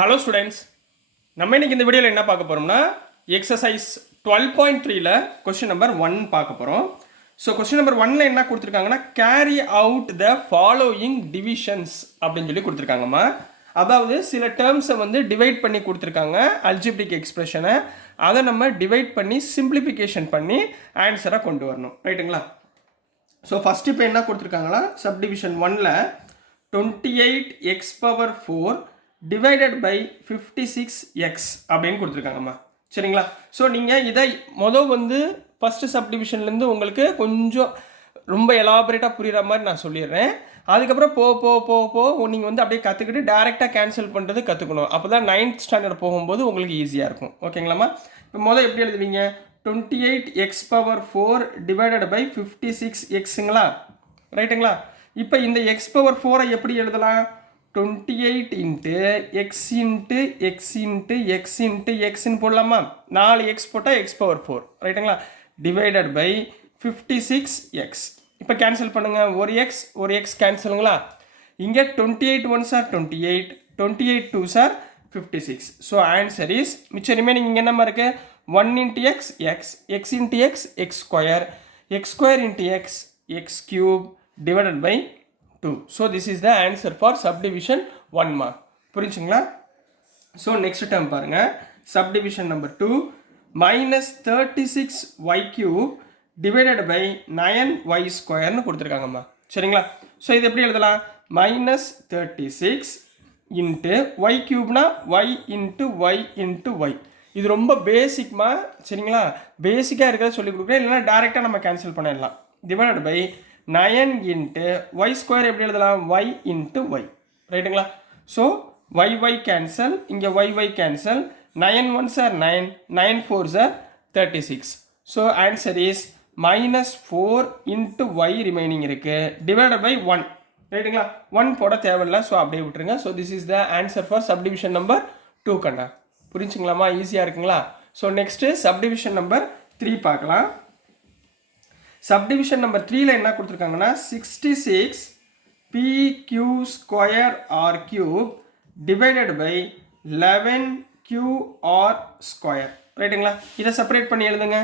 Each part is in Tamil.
ஹலோ ஸ்டூடெண்ட்ஸ், நம்ம இன்னைக்கு இந்த வீடியோவில் என்ன பார்க்க போகிறோம்னா எக்ஸசைஸ் 12.3ல கொஸ்டின் நம்பர் 1 பார்க்க போகிறோம். ஸோ கொஸ்டின் நம்பர் 1ல என்ன கொடுத்துருக்காங்கன்னா carry out the following divisions அப்படின்னு சொல்லி கொடுத்துருக்காங்கம்மா. அதாவது சில டேர்ம்ஸை வந்து டிவைட் பண்ணி கொடுத்துருக்காங்க, அல்ஜிப்ரிக் எக்ஸ்பிரஷனை. அதை நம்ம டிவைட் பண்ணி சிம்பிளிஃபிகேஷன் பண்ணி ஆன்சரை கொண்டு வரணும், ரைட்டுங்களா? ஸோ ஃபஸ்ட்டு இப்போ என்ன கொடுத்துருக்காங்களா, சப்டிவிஷன் 1ல் 28x⁴ டிவைடட் பை 56x அப்படின்னு கொடுத்துருக்காங்கம்மா, சரிங்களா? ஸோ நீங்கள் இதை வந்து ஃபஸ்ட்டு சப்டிவிஷன்லேருந்து உங்களுக்கு கொஞ்சம் ரொம்ப எலாபரேட்டாக புரிகிற மாதிரி நான் சொல்லிடுறேன். அதுக்கப்புறம் போ நீங்கள் வந்து அப்படியே கற்றுக்கிட்டு டேரெக்டாக கேன்சல் பண்ணுறது கற்றுக்கணும். அப்போ தான் 9th ஸ்டாண்டர்ட் போகும்போது உங்களுக்கு ஈஸியாக இருக்கும், ஓகேங்களாம்மா? இப்போ எப்படி எழுதுவீங்க, 28x⁴ டிவைடட் பை 56xங்களா, ரைட்டுங்களா? இப்போ இந்த x⁴ எப்படி எழுதலாம், 28 into X into X into X into எக்ஸ்ன்னு போடலாமா? 4x போட்டால் x⁴, ரைட்டுங்களா? Divided by 56x. இப்போ கேன்சல் பண்ணுங்கள், ஒரு எக்ஸ் கேன்சலுங்களா? இங்கே 28 1s are 28, 28 2s are 56. So answer is மிச்சம் ரிமைனிங் இங்கே என்னமா இருக்குது, 1 into x x, x into x x square into x x cube divided by 2. So this is the answer for subdivision 1 mark. புரிஞ்சுங்களா? So next term பாருங்க, subdivision number 2 minus 36y³ divided by 9y² னு கொடுத்துருக்காங்கம்மா, சரிங்களா? ஸோ இது எப்படி எழுதலாம், minus 36 into y³ y into y into y. இது ரொம்ப பேசிக்மா, சரிங்களா? பேசிக்காக இருக்கிறத சொல்லி கொடுக்குறேன், இல்லைனா டேரெக்டாக நம்ம கேன்சல் பண்ணிடலாம். டிவைடட் பை 9 இன்ட்டு y² எப்படி எழுதலாம், y இன்ட்டு y, ரைட்டுங்களா? ஸோ y கேன்சல், இங்கே y cancel, 9 1s are 9, 9 4s are 36. So answer is -4 into y remaining இருக்குது டிவைடட் பை 1, ரைட்டுங்களா? 1 போட தேவையில்லை, ஸோ அப்படியே விட்டுருங்க. So this is the answer for subdivision number 2 கண்ணா. புரிஞ்சுங்களாம்மா? ஈஸியாக இருக்குங்களா? ஸோ நெக்ஸ்ட்டு சப்டிவிஷன் நம்பர் 3 பார்க்கலாம். சப்டிவிஷன் நம்பர் 3ல என்ன கொடுத்துருக்காங்கன்னா 66 pq² டிவைடட் பை 11qr², ரைட்டுங்களா? இதை செப்பரேட் பண்ணி எழுதுங்க.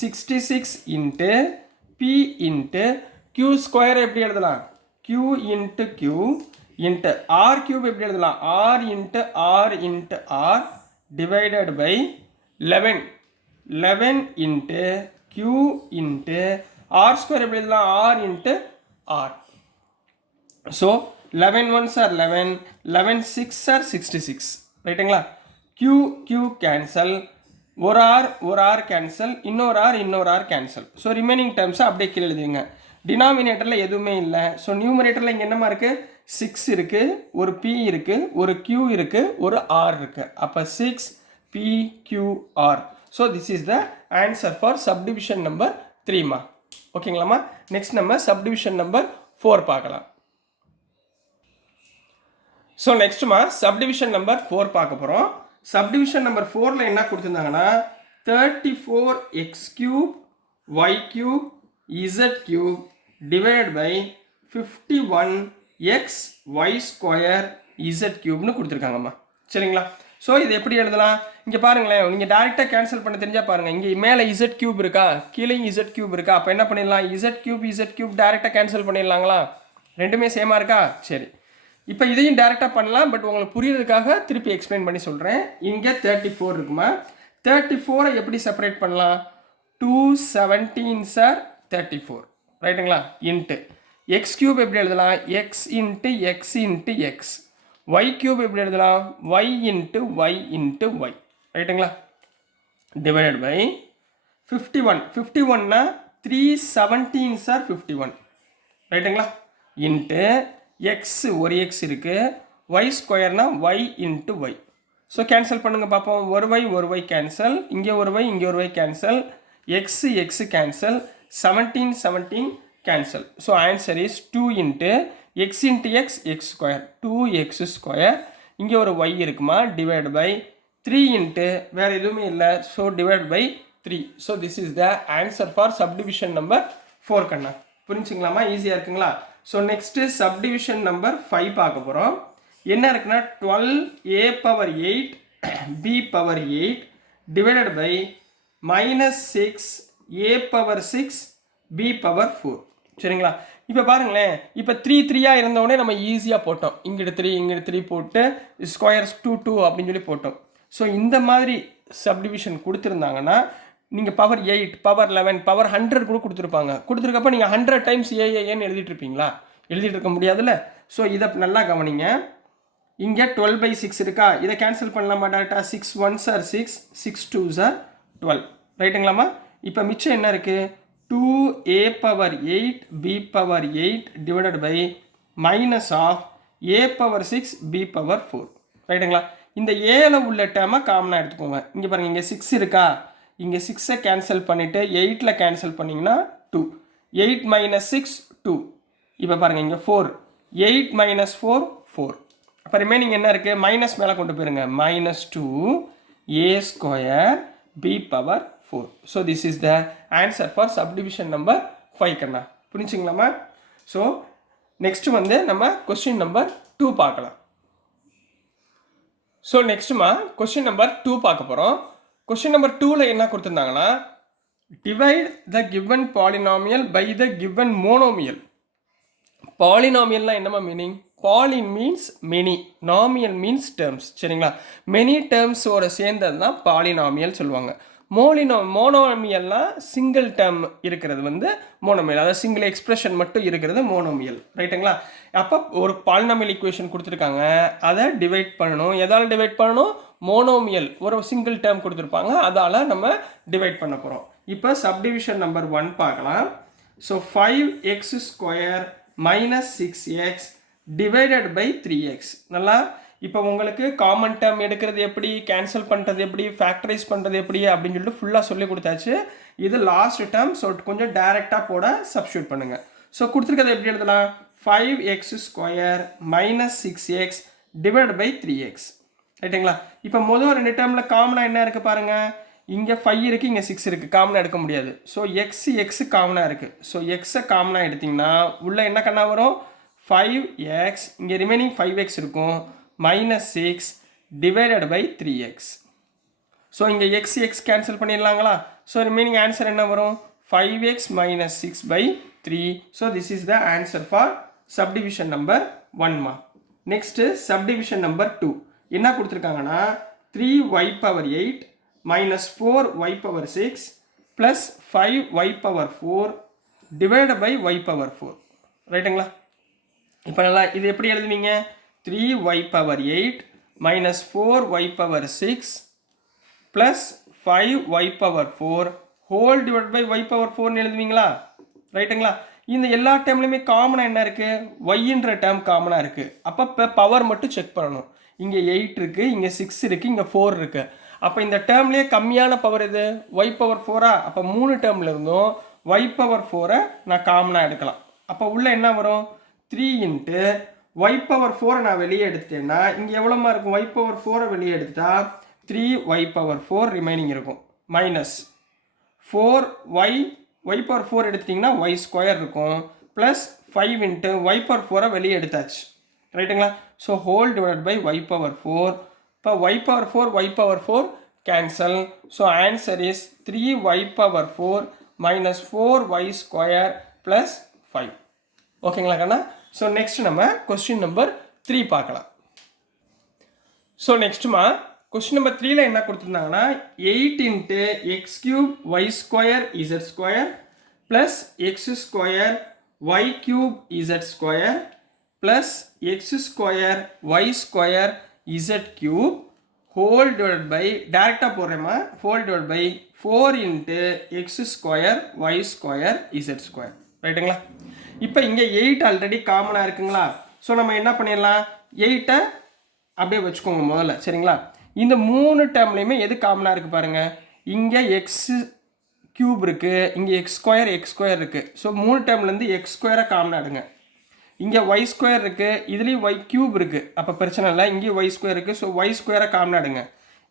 66 இன்ட்டு p இன்ட்டு q² எப்படி எழுதலாம், q into q into r³ எப்படி எழுதலாம், r into r into r divided by 11 into q into r² எப்படி எழுதலாம், r into r. So 11 1s are 11, 11 6s are 66, ரைட்டுங்களா? q கேன்சல், ஒரு r கேன்சல், இன்னொரு r கேன்சல். ஸோ ரிமைனிங் டேர்ம்ஸை அப்படியே கீழே எழுதுவீங்க. டினாமினேட்டரில் எதுவுமே இல்லை. ஸோ நியூமரேட்டரில் இங்கே என்னமா இருக்குது, 6 இருக்குது, ஒரு p இருக்குது, ஒரு q இருக்குது, ஒரு r இருக்குது. அப்போ 6pqr. So this is the answer for subdivision number 3மா, ஓகேங்களாம்மா? நெக்ஸ்ட் நம்ம சப்டிவிஷன் நம்பர் 4 பார்க்கலாம். ஸோ நெக்ஸ்ட்டுமா சப்டிவிஷன் நம்பர் 4 பார்க்க போகிறோம். சப்டிவிஷன் நம்பர் 4ல என்ன கொடுத்துருந்தாங்கன்னா 34x³ y³ z³ divided by 51x y² z³ கொடுத்துருக்காங்கம்மா, சரிங்களா? ஸோ இது எப்படி எழுதலாம், இங்கே பாருங்களேன், நீங்கள் டேரெக்டாக கேன்சல் பண்ண தெரிஞ்சால் பாருங்கள். இங்கே மேலே z³ இருக்கா, கீழே z³ இருக்கா. அப்போ என்ன பண்ணிடலாம், z³ டேரெக்டாக கேன்சல் பண்ணிடலாங்களா? ரெண்டுமே சேமாக இருக்கா? சரி, இப்போ இதையும் டேரெக்டாக பண்ணலாம். பட் உங்களுக்கு புரியுறதுக்காக திருப்பி எக்ஸ்பிளைன் பண்ணி சொல்கிறேன். இங்கே 34 இருக்குமா, 34 எப்படி செப்பரேட் பண்ணலாம், 2 17s are 34, ரைட்டுங்களா? இன்ட்டு x³ எப்படி எழுதலாம், x into X into x, y³ எப்படி எழுதலாம், y into y into y, ரைட்டுங்களா? டிவைடட் பை 51 3 17s are 51, ரைட்டுங்களா? இன்ட்டு எக்ஸ், ஒரு எக்ஸ் இருக்குது, y² y into y. So cancel பண்ணுங்கள் பார்ப்போம். ஒரு y கேன்சல், இங்கே ஒரு y cancel, X cancel, 17 cancel. So answer is 2 into X into X x², 2x². இங்கே ஒரு y இருக்குமா, டிவைட் பை 3 இன்ட்டு வேறு எதுவுமே இல்லை, so divide by 3. So this is the answer for subdivision number 4 கண்ணா. புரிஞ்சுங்களாமா? ஈஸியாக இருக்குங்களா? ஸோ நெக்ஸ்ட்டு சப்டிவிஷன் நம்பர் 5 பார்க்க போகிறோம். என்ன இருக்குன்னா 12a power 8 b power 8 divided by -6a power 6 b power 4. சரிங்களா? இப்போ பாருங்களேன், இப்போ 3 3 இருந்தோடனே நம்ம ஈஸியாக போட்டோம். இங்கிட்டு 3 இங்கிட்டு 3 போட்டு ஸ்கொயர்ஸ் 2 2 அப்படின்னு சொல்லி போட்டோம். ஸோ இந்த மாதிரி சப்டிவிஷன் கொடுத்துருந்தாங்கன்னா நீங்கள் பவர் 8 பவர் 11 பவர் 100 கூட கொடுத்துருக்கப்ப நீங்கள் 100 டைம்ஸ் ஏஏன்னு எழுதிட்டு இருப்பீங்களா? எழுதிட்டு இருக்க முடியாதுல்ல. ஸோ இதை நல்லா கவனிங்க. இங்கே 12/6 இருக்கா, இதை கேன்சல் பண்ணலாமா data? 6 1s are 6 6 2s are 12. ரைட்டுங்களாமா? இப்போ மிச்சம் என்ன இருக்குது? 2a power 8 b power 8 divided by minus of a power 6 b power 4. ரைட்டுங்களா? இந்த ஏல உள்ள டேர்மை காமனாக எடுத்துக்கோங்க. இங்கே பாருங்கள், இங்கே 6 இருக்கா, இங்கே 6ஐ கேன்சல் பண்ணிவிட்டு 8ல் கேன்சல் பண்ணிங்கன்னா 2. 8 மைனஸ் 6 2. இப்போ பாருங்கள், இங்கே 4 8 மைனஸ் 4 4. அப்போ ரிமைனிங் என்ன இருக்குது? மைனஸ் மேலே கொண்டு போயிருங்க. -2a square b power 4. So this is the answer for subdivision number 5 கண்ணா. புரிஞ்சுங்களாமா? ஸோ நெக்ஸ்ட் வந்து நம்ம கொஸ்டின் நம்பர் 2 பார்க்கலாம். ஸோ நெக்ஸ்ட்டுமா கொஸ்டின் நம்பர் 2 பார்க்க போகிறோம். கொஸ்டின் நம்பர் 2ல் என்ன கொடுத்துருந்தாங்கன்னா, divide the given polynomial by the given monomial. பாலினாமியல்னால் என்னமா meaning? Poly means many, nomial means terms. சரிங்களா? மெனி டேர்ம்ஸோட சேர்ந்தது தான் பாலினாமியல் சொல்லுவாங்க. மோனோமியல்னால் சிங்கிள் டேர்ம் இருக்கிறது வந்து மோனோமியல், அதாவது சிங்கிள் எக்ஸ்பிரஷன் மட்டும் இருக்கிறது மோனோமியல். ரைட்டுங்களா? அப்போ ஒரு பாலினாமியல் ஈக்குவேஷன் கொடுத்துருக்காங்க, அதை டிவைட் பண்ணணும். எதால் டிவைட் பண்ணணும்? மோனோமியல் ஒரு சிங்கிள் டேர்ம் கொடுத்துருப்பாங்க, அதால் நம்ம டிவைட் பண்ண போகிறோம். இப்போ சப்டிவிஷன் நம்பர் 1 பார்க்கலாம். So 5x square minus 6x divided by 3x. நல்லா, இப்போ உங்களுக்கு காமன் டேர்ம் எடுக்கிறது எப்படி, கேன்சல் பண்ணுறது எப்படி, ஃபேக்டரைஸ் பண்ணுறது எப்படி அப்படின்னு சொல்லிட்டு ஃபுல்லாக சொல்லி கொடுத்தாச்சு. இது லாஸ்ட் டேர்ம். ஸோ கொஞ்சம் டைரெக்டாக போட சப்ஸ்டியூட் பண்ணுங்கள். ஸோ கொடுத்துருக்கதை எப்படி எழுதலாம்? 5x square minus 6x divide by 3x. ரைட்டுங்களா? இப்போ முதல் 2 டேர்மில் காமனாக என்ன இருக்குது பாருங்கள். இங்கே 5 இருக்குது, இங்கே 6 இருக்குது, காமனாக எடுக்க முடியாது. ஸோ எக்ஸ் காமனாக இருக்குது. ஸோ எக்ஸை காமனாக எடுத்திங்கன்னா உள்ளே என்ன கண்ணா வரும்? 5x, இங்கே ரிமைனிங் 5x இருக்கும், minus 6 divided by 3x. So இங்கே x கேன்சல் பண்ணிடலாங்களா? ஸோ ரிமைனிங் ஆன்சர் என்ன வரும்? 5x minus 6 by 3. So this is the answer for subdivision number 1மா. நெக்ஸ்ட்டு சப்டிவிஷன் நம்பர் 2 என்ன கொடுத்துருக்காங்கன்னா, 3y power 8 minus 4y power 6 plus 5y power 4 divide by y power 4. ரைட்டுங்களா? இப்போ நல்லா இது எப்படி எழுதுவீங்க? 3y power 8 minus 4y power 6 plus 5y power 4 whole divide by y power 4ன்னு எழுதுவீங்களா? ரைட்டுங்களா? இந்த எல்லா டேர்ம்லையுமே காமனாக என்ன இருக்குது? ஒய்ன்ற டேர்ம் காமனாக இருக்குது. அப்போ இப்போ பவர் மட்டும் செக் பண்ணணும். இங்கே 8 இருக்குது, இங்கே 6 இருக்குது, இங்கே 4 இருக்குது. அப்போ இந்த டேர்ம்லேயே கம்மியான பவர் எது? y பவர் 4ஆ? அப்போ 3 டேர்மில் இருந்தும் y பவர் 4ஐ நான் காமனாக எடுக்கலாம். அப்போ உள்ளே என்ன வரும்? 3 இன்ட்டு y பவர் 4 நான் வெளியே எடுத்துட்டேன்னா இங்கே எவ்வளோமா இருக்கும்? y பவர் 4 வெளியே எடுத்துட்டா 3y பவர் 4 ரிமைனிங் இருக்கும். மைனஸ் 4y y பவர் 4 எடுத்துட்டிங்கன்னா y ஸ்கொயர் இருக்கும். ப்ளஸ் 5 இன்ட்டு y பவர் 4 வெளியே எடுத்தாச்சு. ரைட்டுங்களா? So whole divide by y power 4. இப்போ y power 4 y power 4 cancel. So answer is 3y power 4 minus 4y square plus 5. ஓகேங்களா கண்ணா? ஸோ நெக்ஸ்ட் நம்ம கொஸ்டின் நம்பர் 3 பார்க்கலாம். ஸோ நெக்ஸ்ட்டுமா கொஸ்டின் நம்பர் 3ல என்ன கொடுத்துருந்தாங்கன்னா, 8 into X cube Y square Z square plus X square Y cube Z square plus X square Y square Z cube whole divide by, டேரெக்டாக போடுறேம்மா, whole divide by 4 into X square Y square Z square. ரைட்டுங்களா? இப்போ இங்கே 8 ஆல்ரெடி காமனாக இருக்குங்களா? ஸோ நம்ம என்ன பண்ணிடலாம்? 8ஐ அப்படியே வச்சுக்கோங்க முதல்ல. சரிங்களா? இந்த 3 டேர்ம்லையுமே எது காமனாக இருக்குது பாருங்கள். இங்கே எக்ஸ் கியூப் இருக்குது, இங்கே எக்ஸ் ஸ்கொயர் இருக்குது. ஸோ 3 டேர்ம்லேருந்து எக்ஸ் ஸ்கொயரை காமனாக எடுங்க. இங்கே ஒய் ஸ்கொயர் இருக்குது, இதுலேயும் ஒய் கியூப் இருக்குது, அப்போ பிரச்சனை இல்லை. இங்கேயும் ஒய் ஸ்கொயர் இருக்குது, ஸோ ஒய் ஸ்கொயரை காமனாக எடுங்க.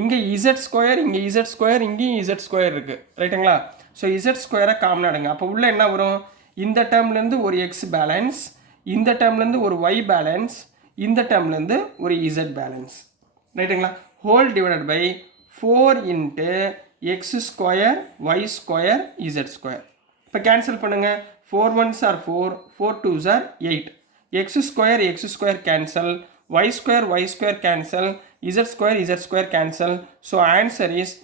இங்கே இசட் ஸ்கொயர், இங்கே இசட் ஸ்கொயர், இங்கேயும் இசட் ஸ்கொயர் இருக்குது. ரைட்டுங்களா? ஸோ இசட் ஸ்கொயரை காமனாக எடுங்க. அப்போ உள்ளே என்ன வரும்? இந்த டேர்ம்லேருந்து ஒரு எக்ஸ் பேலன்ஸ், இந்த டேர்ம்லேருந்து ஒரு ஒய் பேலன்ஸ், இந்த டேர்ம்லேருந்து ஒரு இசட் பேலன்ஸ் ரைட்டுங்களா. Whole divided by 4 into X square Y square Z square. இப்போ கேன்சல் பண்ணுங்கள். 4 1s are 4, 4 2s are 8. X square cancel, y square cancel, z square cancel. So answer is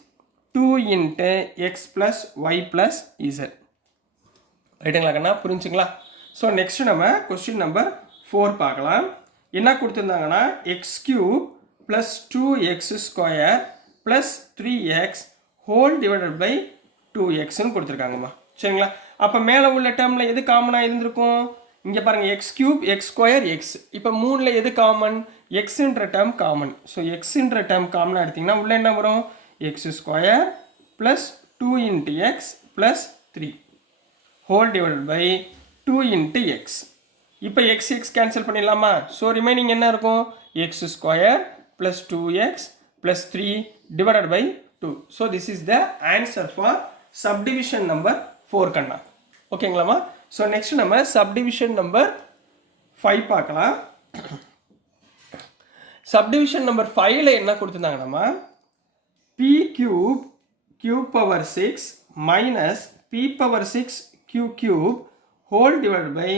2 into x plus y plus z. ரைட்டுங்களா கண்ணா, புரிஞ்சுங்களா? ஸோ நெக்ஸ்ட் நம்ம கொஸ்டின் நம்பர் 4 பார்க்கலாம். என்ன கொடுத்துருந்தாங்கன்னா x cube plus 2x square plus 3x whole divided by 2xன்னு கொடுத்துருக்காங்கம்மா. சரிங்களா. அப்போ மேலே உள்ள டேர்மில் எது காமனாக இருந்திருக்கும்? இங்கே பாருங்கள், x cube x square x. இப்போ 3ல் எது காமன்? எக்ஸுன்ற டேர்ம் காமன். ஸோ எக்ஸுன்ற டேர்ம் காமனாக எடுத்திங்கன்னா உள்ளே என்ன வரும்? X square plus 2 into x plus 3 whole divided by 2 into x. இப்போ எக்ஸ் எக்ஸ் கேன்சல் பண்ணிடலாமா? ஸோ ரிமைனிங் என்ன இருக்கும்? X square plus 2x plus 3 divided by 2. So this is the answer for subdivision number 4 கண்ணா. ஓகேங்களாமா? ஸோ நெக்ஸ்ட் நம்ம சப்டிவிஷன் நம்பர் 5 பார்க்கலாம். சப்டிவிஷன் நம்பர் 5ல் என்ன கொடுத்துருந்தாங்கண்ணா, p cube q power 6 minus p power 6 q cube whole divide by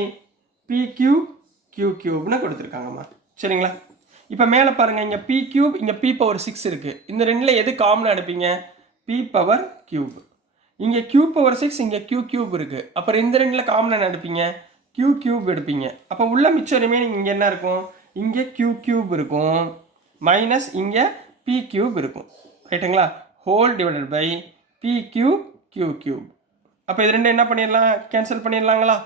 p cube q cubeன்னு கொடுத்துருக்காங்கம்மா. சரிங்களா. இப்போ மேலே பாருங்கள், இங்கே p கியூப் இங்கே p பவர் 6 இருக்குது. இந்த ரெண்டில் எது காமனாக எடுப்பீங்க? p power cube. இங்கே q பவர் 6 இங்கே q கியூப் இருக்குது. அப்புறம் இந்த ரெண்டில் காமனாக எடுப்பீங்க? q கியூப் எடுப்பீங்க. அப்போ உள்ள மிச்சம் ரிமைனிங் இங்கே என்ன இருக்கும்? இங்கே q கியூப் இருக்கும் மைனஸ் இங்கே p கியூப் இருக்கும். ரைட்டுங்களா. Whole divided by p cube q cube. அப்போ இது ரெண்டு என்ன பண்ணிடலாம்? கேன்சல் பண்ணிடலாங்களா?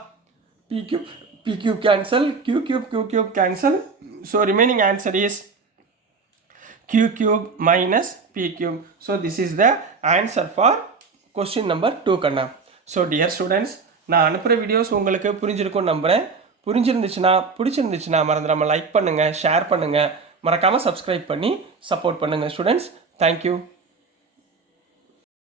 p cube cancel, q cube cancel. So remaining answer is q cube minus p cube. So this is the answer for question number 2 கண்ணா. So dear students, நான் அனுப்புகிற வீடியோஸ் உங்களுக்கு புரிஞ்சிருக்கும் நம்புகிறேன். பிடிச்சிருந்துச்சுன்னா மறந்துடாமல் லைக் பண்ணுங்கள், ஷேர் பண்ணுங்கள், மறக்காமல் சப்ஸ்கிரைப் பண்ணி சப்போர்ட் பண்ணுங்கள் ஸ்டூடெண்ட்ஸ். தேங்க்யூ.